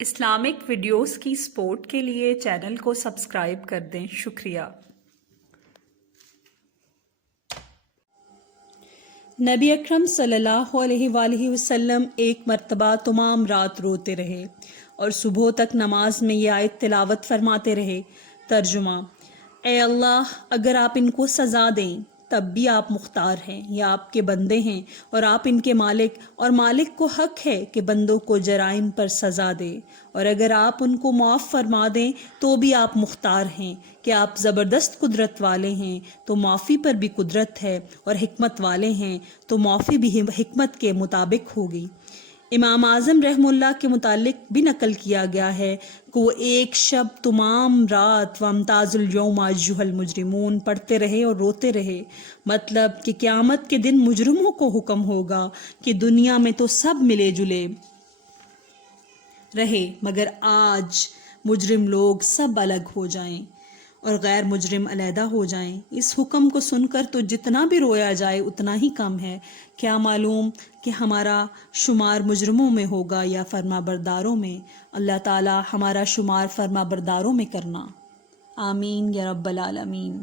Islamic videos کی support کے لیے چینل کو سبسکرائب کر دیں، شکریہ۔ نبی اکرم صلی اللہ علیہ وآلہ وسلم ایک مرتبہ تمام رات روتے رہے اور صبح تک نماز میں یہ آیت تلاوت فرماتے رہے۔ ترجمہ: اے اللہ، اگر آپ ان کو سزا دیں تب بھی آپ مختار ہیں، یا آپ کے بندے ہیں اور آپ ان کے مالک، اور مالک کو حق ہے کہ بندوں کو جرائم پر سزا دے، اور اگر آپ ان کو معاف فرما دیں تو بھی آپ مختار ہیں کہ آپ زبردست قدرت والے ہیں تو معافی پر بھی قدرت ہے، اور حکمت والے ہیں تو معافی بھی حکمت کے مطابق ہوگی۔ امام اعظم رحمہ اللہ کے متعلق بھی نقل کیا گیا ہے کہ وہ ایک شب تمام رات وامتاز الیوم ایھا المجرمون پڑھتے رہے اور روتے رہے، مطلب کہ قیامت کے دن مجرموں کو حکم ہوگا کہ دنیا میں تو سب ملے جلے رہے مگر آج مجرم لوگ سب الگ ہو جائیں اور غیر مجرم علیحدہ ہو جائیں۔ اس حکم کو سن کر تو جتنا بھی رویا جائے اتنا ہی کم ہے، کیا معلوم کہ ہمارا شمار مجرموں میں ہوگا یا فرما برداروں میں۔ اللہ تعالی ہمارا شمار فرما برداروں میں کرنا، آمین یا رب العالمین۔